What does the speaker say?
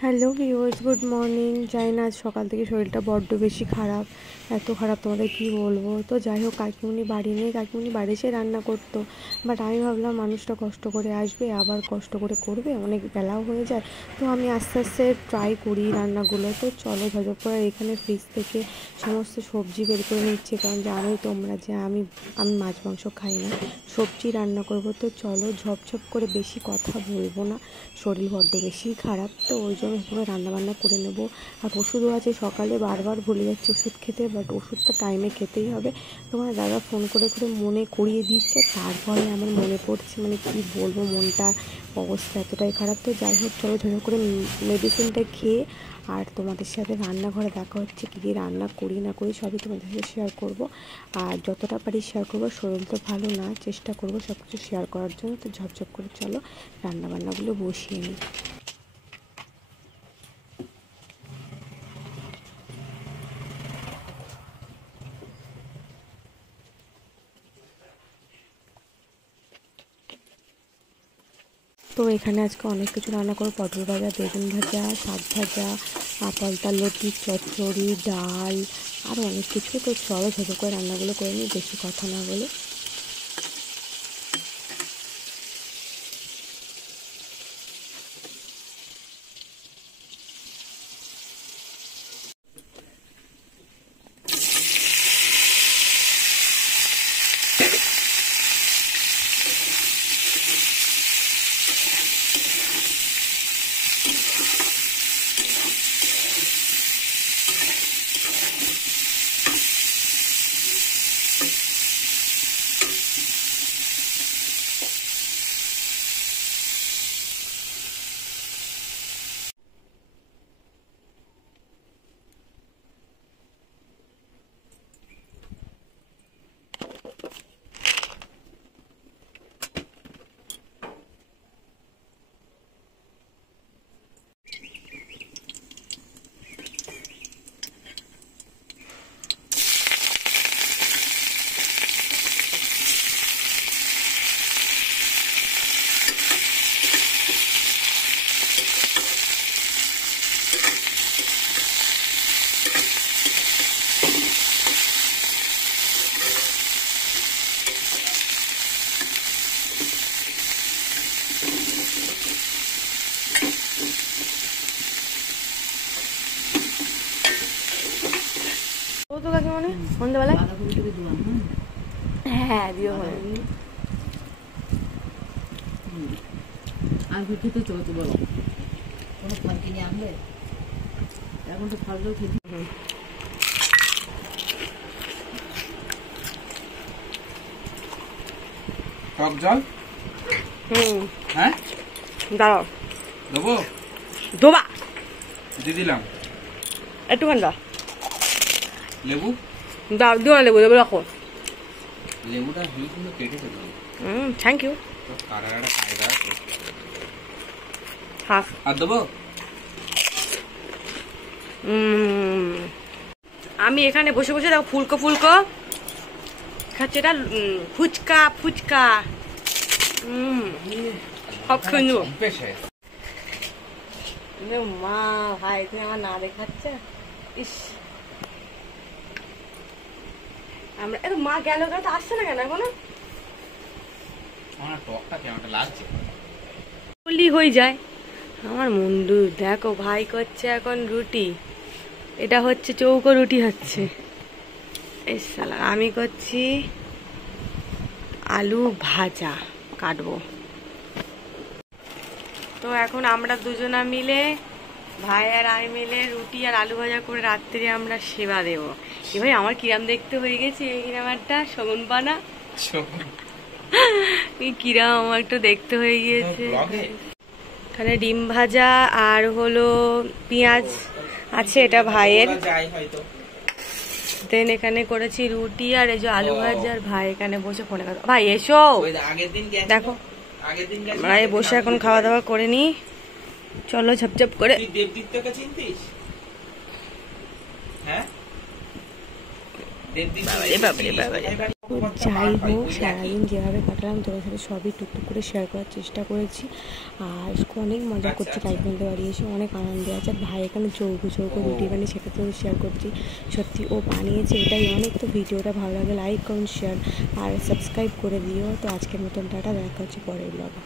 Hello viewers, good morning. জানি না আজ সকাল থেকে শরীরটা বড্ড বেশি খারাপ, এত খারাপ তোমাদের কি বলবো। তো যাই হোক, কাকিমুনি বাড়ি নেই, কাকিমুনি বাড়ি এসে রান্না করতো, বাট আমি ভাবলাম মানুষটা কষ্ট করে আসবে, আবার কষ্ট করে করবে, অনেক বেলাও হয়ে যায়। তো আমি আস্তে আস্তে ট্রাই করি রান্নাগুলো। তো চলো ঝপঝপ করে এখানে ফ্রিজ থেকে সমস্ত সবজি বের করে নিচ্ছি, কারণ জানোই তোমরা যে আমি মাছ মাংস খাই না, সবজি রান্না করব। তো চলো ঝপঝপ করে, বেশি কথা বলবো না, শরীর বড্ড বেশি খারাপ, তো ওই জন্য পুরো রান্নাবান্না করে নেব। আর ওষুধও আছে, সকালে বারবার ভুলে যাচ্ছি ওষুধ খেতে, বাট ওষুধটা টাইমে খেতেই হবে। তোমার দাদা ফোন করে করে মনে করিয়ে দিচ্ছে, তারপরে আমার মনে পড়ছে, মানে কি বলবো, মনটা অবস্থা এতটাই খারাপ। তো যাই হোক, চলো ঝরে করে মেডিসিনটা খেয়ে আর তোমাদের সাথে রান্নাঘরে দেখা হচ্ছে, কী কী রান্না করি না করি সবই তোমাদের সাথে শেয়ার করব। আর যতটা পারি শেয়ার করবো, শরীর তো ভালো না, চেষ্টা করবো সব কিছু শেয়ার করার জন্য। তো ঝপঝপ করে চলো রান্নাবান্নাগুলো বসিয়ে নিই। তো এখানে আজকে অনেক কিছু রান্না করবো, পটল ভাজা, বেগুন ভাজা, শাক ভাজা, পালতা লতি, চচ্চড়ি, ডাল, আরও অনেক কিছু। তো চলো ছোটো করে রান্নাগুলো করে নিই, বেশি কথা না বলে। তো কাকে মানে সন্ধ্যাবেলায় হ্যাঁ দিও হয় আর কিছু তো চলতে বলো, কোনো ফল কিনে আনলে এখন তো ফলগুলো খেতে। টক জল হ্যাঁ দাঁড়াও, দেবো, দোবা দিয়ে দিলাম। একটুখানি দাও, লেবু, দাও দিও না, লেবু দেবো, রাখো। লেবুটা হেলে কিন্তু কেটে দেবো। Thank you. কাটার একটা কায়দা আছে। হাফ আর দেবো। আমি এখানে বসে বসে দেখো ফুলকো ফুলকো খাচ্ছে, এটা ফুচকা ফুচকা। সব সুন্দর মা ভাই, তুমি আমার না দেখাচ্ছে। ইস, আমরা এত মা গেল কেন, তো আসছে না কেন এখনো? আমার টকটা কেমনটা লাগছে, বললি হয়ে যায়। আমার বন্ধু দেখো, ভাই করছে এখন রুটি, এটা হচ্ছে চৌকো রুটি হচ্ছে। এই শালা, আমি করছি আলু ভাজা কাটবো। তো এখন আমরা দুজনা মিলে, ভাই আর আমি মিলে রুটি আর আলু ভাজা করে রাত্রে আমরা সেবা দেবো। এ ভাই, আমার কিরাম দেখতে হয়ে গেছে, এই কিরাম একটা শগুন পানা, এই কিরাম আমার একটু দেখতে হয়ে গিয়েছে। এখানে ডিম ভাজা আর হলো পেঁয়াজ আছে, এটা ভাইয়ের। দেন এখানে করেছি রুটি আর এই যে আলু ভাজা, আর ভাই এখানে বসে ফোনে কথা। ভাই এসো, দেখো আমরা বসে এখন খাওয়া দাওয়া করে নি। চলো ঝপঝপ করে। তো যাই হোক, সারাদিন যেভাবে কাটালাম তোমার সাথে সবই টুকটুক করে শেয়ার করার চেষ্টা করেছি। আর অনেক মজা করছি, কাকিমাদের বাড়ি এসে অনেক আনন্দ আছে। আর ভাই এখানে চৌকো চৌকো রুটি বানিয়ে সেটা তো শেয়ার করছি। সত্যি ও বানিয়েছে এটাই অনেক। তো ভিডিওটা ভালো লাগে লাইক কমেন্ট শেয়ার আর সাবস্ক্রাইব করে দিও। তো আজকের মতন টাটা, দেখা হচ্ছে পরের ব্লগে।